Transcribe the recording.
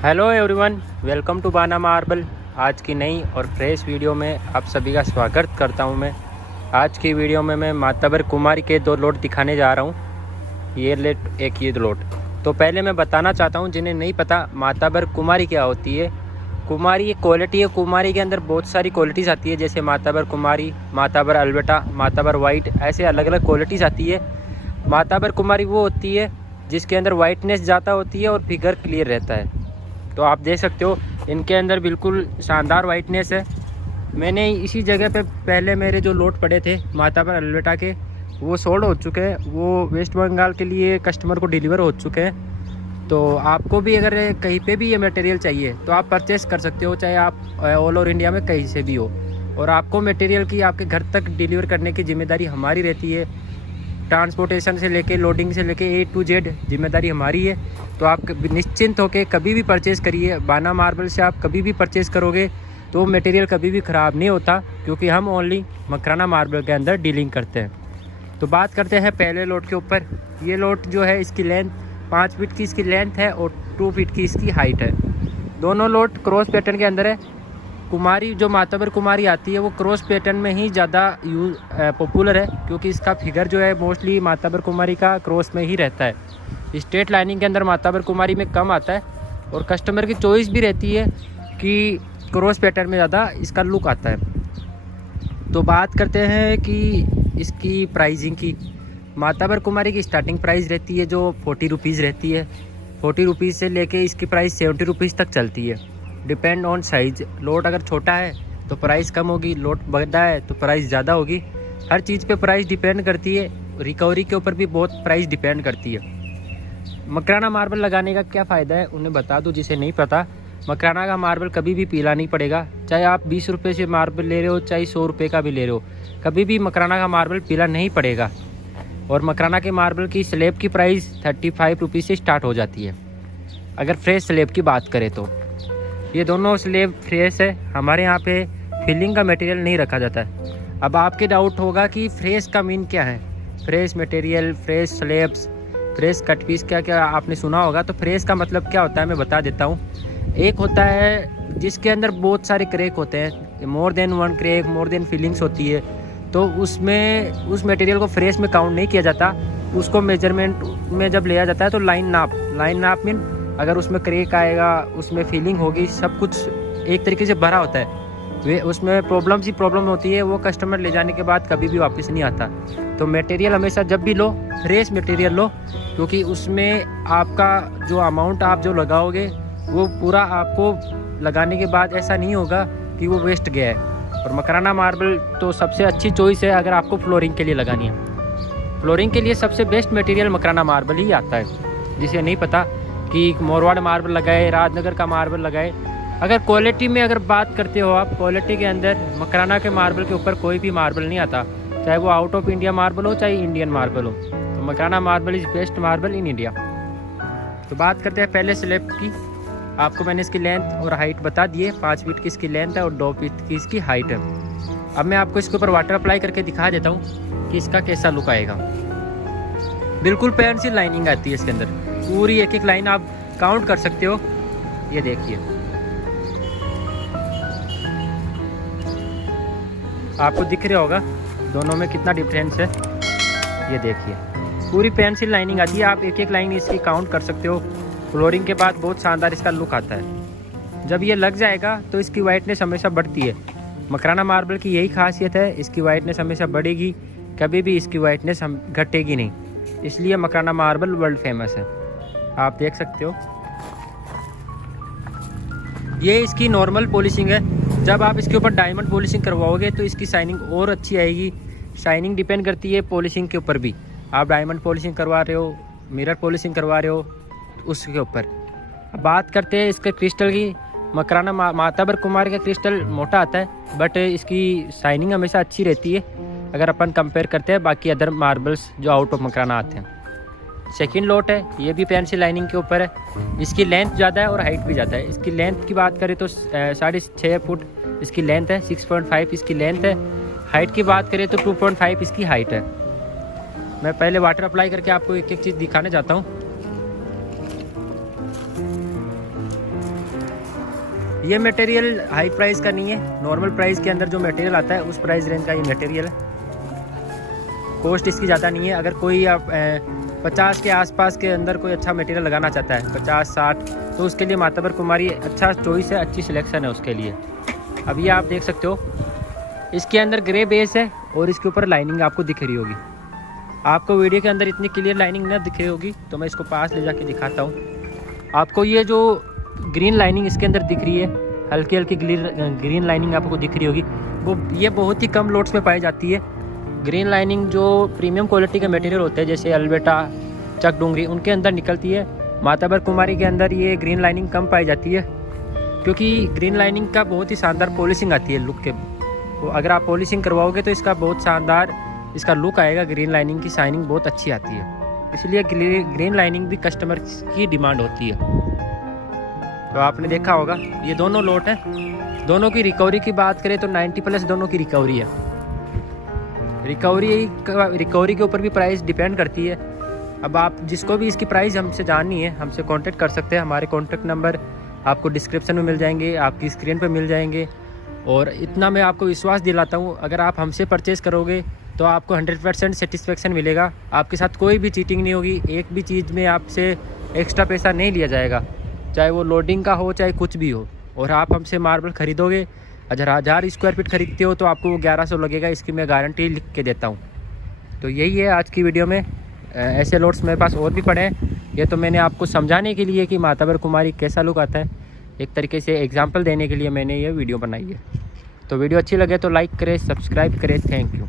Hello everyone, welcome to बाना marble. आज की नई और फ्रेश वीडियो में आप सभी का स्वागत करता हूं मैं। आज की वीडियो में मैं माताबर कुमारी के 2 लोट दिखाने जा रहा हूं। ये लेट एक ये लोट। तो पहले मैं बताना चाहता हूं, जिन्हें नहीं पता माताबर कुमारी क्या होती है। कुमारी एक क्वालिटी है। कुमारी के अंदर बहुत सारी क्वालिटीज़ आती है, जैसे माताबर कुमारी, माताबर अल्बर्टा, माताबर वाइट, ऐसे अलग अलग क्वालिटीज़ आती है। माताबर कुमारी वो होती है जिसके अंदर वाइटनेस ज़्यादा होती है और फिगर क्लियर रहता है। तो आप देख सकते हो इनके अंदर बिल्कुल शानदार वाइटनेस है। मैंने इसी जगह पे पहले मेरे जो लोट पड़े थे माताबर अल्बर्टा के, वो सोल्ड हो चुके हैं। वो वेस्ट बंगाल के लिए कस्टमर को डिलीवर हो चुके हैं। तो आपको भी अगर कहीं पे भी ये मटेरियल चाहिए तो आप परचेस कर सकते हो, चाहे आप ऑल ओवर इंडिया में कहीं से भी हो। और आपको मटेरियल की आपके घर तक डिलीवर करने की जिम्मेदारी हमारी रहती है। ट्रांसपोर्टेशन से लेके लोडिंग से लेके A to Z जिम्मेदारी हमारी है। तो आप निश्चिंत होकर कभी भी परचेज़ करिए। बाना मार्बल से आप कभी भी परचेज़ करोगे तो मटेरियल कभी भी ख़राब नहीं होता, क्योंकि हम ओनली मकराना मार्बल के अंदर डीलिंग करते हैं। तो बात करते हैं पहले लोट के ऊपर। ये लोट जो है इसकी लेंथ 5 फीट की इसकी लेंथ है और 2 फीट की इसकी हाइट है। दोनों लोट क्रॉस पैटर्न के अंदर है। कुमारी जो माताबर कुमारी आती है वो क्रॉस पैटर्न में ही ज़्यादा पॉपुलर है, क्योंकि इसका फिगर जो है मोस्टली माताबर कुमारी का क्रॉस में ही रहता है। स्ट्रेट लाइनिंग के अंदर माताबर कुमारी में कम आता है और कस्टमर की चॉइस भी रहती है कि क्रॉस पैटर्न में ज़्यादा इसका लुक आता है। तो बात करते हैं कि इसकी प्राइसिंग की। माताबर कुमारी की स्टार्टिंग प्राइस रहती है जो 40 रुपीज़ रहती है। 40 रुपीज़ से लेके इसकी प्राइस 70 रुपीज़ तक चलती है, डिपेंड ऑन साइज़। लोट अगर छोटा है तो प्राइस कम होगी, लोट बड़ा है तो प्राइस ज़्यादा होगी। हर चीज़ पे प्राइस डिपेंड करती है। रिकवरी के ऊपर भी बहुत प्राइस डिपेंड करती है। मकराना मार्बल लगाने का क्या फ़ायदा है उन्हें बता दूं जिसे नहीं पता। मकराना का मार्बल कभी भी पीला नहीं पड़ेगा, चाहे आप 20 रुपये से मार्बल ले रहे हो चाहे 100 रुपये का भी ले रहे हो, कभी भी मकराना का मार्बल पीला नहीं पड़ेगा। और मकराना के मार्बल की स्लेब की प्राइस 35 रुपीज़ से स्टार्ट हो जाती है, अगर फ्रेश स्लेब की बात करें तो। ये दोनों स्लेब फ्रेश है। हमारे यहाँ पे फिलिंग का मटेरियल नहीं रखा जाता है। अब आपके डाउट होगा कि फ्रेश का मीन क्या है। Fresh material, fresh slabs, fresh cut piece, क्या क्या आपने सुना होगा। तो फ्रेश का मतलब क्या होता है मैं बता देता हूँ। एक होता है जिसके अंदर बहुत सारे क्रैक होते हैं, more than 1 crack, more than feelings होती है। तो उसमें उस मटेरियल को फ्रेश में काउंट नहीं किया जाता। उसको मेजरमेंट में जब लिया जाता है तो लाइन नाप मीन अगर उसमें क्रैक आएगा, उसमें फीलिंग होगी, सब कुछ एक तरीके से भरा होता है। वे उसमें प्रॉब्लम होती है, वो कस्टमर ले जाने के बाद कभी भी वापस नहीं आता। तो मटेरियल हमेशा जब भी लो फ्रेश मटेरियल लो, क्योंकि उसमें आपका जो अमाउंट आप जो लगाओगे वो पूरा आपको लगाने के बाद ऐसा नहीं होगा कि वो वेस्ट गया है। और मकराना मार्बल तो सबसे अच्छी चॉइस है अगर आपको फ्लोरिंग के लिए लगानी है। फ्लोरिंग के लिए सबसे बेस्ट मटेरियल मकराना मार्बल ही आता है। जिसे नहीं पता कि मोरवाड़ मार्बल लगाए, राजनगर का मार्बल लगाए। अगर क्वालिटी में अगर बात करते हो आप, क्वालिटी के अंदर मकराना के मार्बल के ऊपर कोई भी मार्बल नहीं आता, चाहे वो आउट ऑफ इंडिया मार्बल हो चाहे इंडियन मार्बल हो। तो Makrana marble is best marble in India. तो बात करते हैं पहले स्लेब की। आपको मैंने इसकी लेंथ और हाइट बता दिए। 5 फीट की इसकी लेंथ है और 2 फीट की इसकी हाइट है। अब मैं आपको इसके ऊपर वाटर अप्लाई करके दिखा देता हूँ कि इसका कैसा लुक आएगा। बिल्कुल पेंसिल लाइनिंग आती है इसके अंदर, पूरी एक एक लाइन आप काउंट कर सकते हो। ये देखिए, आपको दिख रहा होगा दोनों में कितना डिफरेंस है। ये देखिए, पूरी पेंसिल लाइनिंग आती है। आप एक एक लाइन इसकी काउंट कर सकते हो। फ्लोरिंग के बाद बहुत शानदार इसका लुक आता है। जब ये लग जाएगा तो इसकी वाइटनेस हमेशा बढ़ती है। मकराना मार्बल की यही खासियत है, इसकी वाइटनेस हमेशा बढ़ेगी, कभी भी इसकी वाइटनेस हम घटेगी नहीं। इसलिए मकराना मार्बल वर्ल्ड फेमस है। आप देख सकते हो ये इसकी नॉर्मल पॉलिशिंग है। जब आप इसके ऊपर डायमंड पॉलिशिंग करवाओगे तो इसकी शाइनिंग और अच्छी आएगी। शाइनिंग डिपेंड करती है पॉलिशिंग के ऊपर भी। आप डायमंड पॉलिशिंग करवा रहे हो, मिरर पॉलिशिंग करवा रहे हो, उसके ऊपर। अब बात करते हैं इसके क्रिस्टल की। मकराना माताबर कुमारी का क्रिस्टल मोटा आता है, बट इसकी शाइनिंग हमेशा अच्छी रहती है अगर अपन कंपेयर करते हैं बाकी अदर मार्बल्स जो आउट ऑफ मकराना आते हैं। सेकंड लोट है, ये भी पेंसिल लाइनिंग के ऊपर है। इसकी लेंथ ज़्यादा है और हाइट भी ज़्यादा है। इसकी लेंथ की बात करें तो 6.5 फुट इसकी लेंथ है, 6.5 इसकी लेंथ है। हाइट की बात करें तो 2.5 इसकी हाइट है। मैं पहले वाटर अप्लाई करके आपको एक एक चीज़ दिखाने जाता हूँ। ये मटेरियल हाई प्राइस का नहीं है, नॉर्मल प्राइस के अंदर जो मटेरियल आता है उस प्राइस रेंज का ये मटेरियल है। कॉस्ट इसकी ज़्यादा नहीं है। अगर कोई आप 50 के आसपास के अंदर कोई अच्छा मटेरियल लगाना चाहता है, 50-60, तो उसके लिए मातबर कुमारी अच्छा चॉइस है, अच्छी सिलेक्शन है उसके लिए। अब ये आप देख सकते हो, इसके अंदर ग्रे बेस है और इसके ऊपर लाइनिंग आपको दिख रही होगी। आपको वीडियो के अंदर इतनी क्लियर लाइनिंग ना दिख रही होगी, तो मैं इसको पास ले जाके दिखाता हूँ। आपको ये जो ग्रीन लाइनिंग इसके अंदर दिख रही है, हल्की हल्की ग्रीन लाइनिंग आपको दिख रही होगी, वो ये बहुत ही कम लोड्स में पाई जाती है। ग्रीन लाइनिंग जो प्रीमियम क्वालिटी के मटेरियल होते हैं जैसे अल्बेटा, चक डूंगरी, उनके अंदर निकलती है। मातबर कुमारी के अंदर ये ग्रीन लाइनिंग कम पाई जाती है, क्योंकि ग्रीन लाइनिंग का बहुत ही शानदार पॉलिशिंग आती है लुक के। तो अगर आप पॉलिशिंग करवाओगे तो इसका बहुत शानदार इसका लुक आएगा। ग्रीन लाइनिंग की शाइनिंग बहुत अच्छी आती है, इसलिए ग्रीन लाइनिंग भी कस्टमर की डिमांड होती है। तो आपने देखा होगा ये दोनों लोट हैं। दोनों की रिकवरी की बात करें तो 90+ दोनों की रिकवरी है। रिकवरी के ऊपर भी प्राइस डिपेंड करती है। अब आप जिसको भी इसकी प्राइस हमसे जाननी है, हमसे कांटेक्ट कर सकते हैं। हमारे कांटेक्ट नंबर आपको डिस्क्रिप्शन में मिल जाएंगे, आपकी स्क्रीन पे मिल जाएंगे। और इतना मैं आपको विश्वास दिलाता हूँ, अगर आप हमसे परचेज़ करोगे तो आपको 100% सेटिस्फेक्शन मिलेगा। आपके साथ कोई भी चीटिंग नहीं होगी, एक भी चीज़ में आपसे एक्स्ट्रा पैसा नहीं लिया जाएगा, चाहे वो लोडिंग का हो चाहे कुछ भी हो। और आप हमसे मार्बल ख़रीदोगे, अगर 1000 स्क्वायर फीट खरीदते हो तो आपको वो 1100 लगेगा, इसकी मैं गारंटी लिख के देता हूँ। तो यही है आज की वीडियो में। ऐसे लोड्स मेरे पास और भी पड़े हैं। ये तो मैंने आपको समझाने के लिए कि मातबर कुमारी कैसा लुक आता है, एक तरीके से एग्जांपल देने के लिए मैंने ये वीडियो बनाई है। तो वीडियो अच्छी लगे तो लाइक करें, सब्सक्राइब करें। Thank you.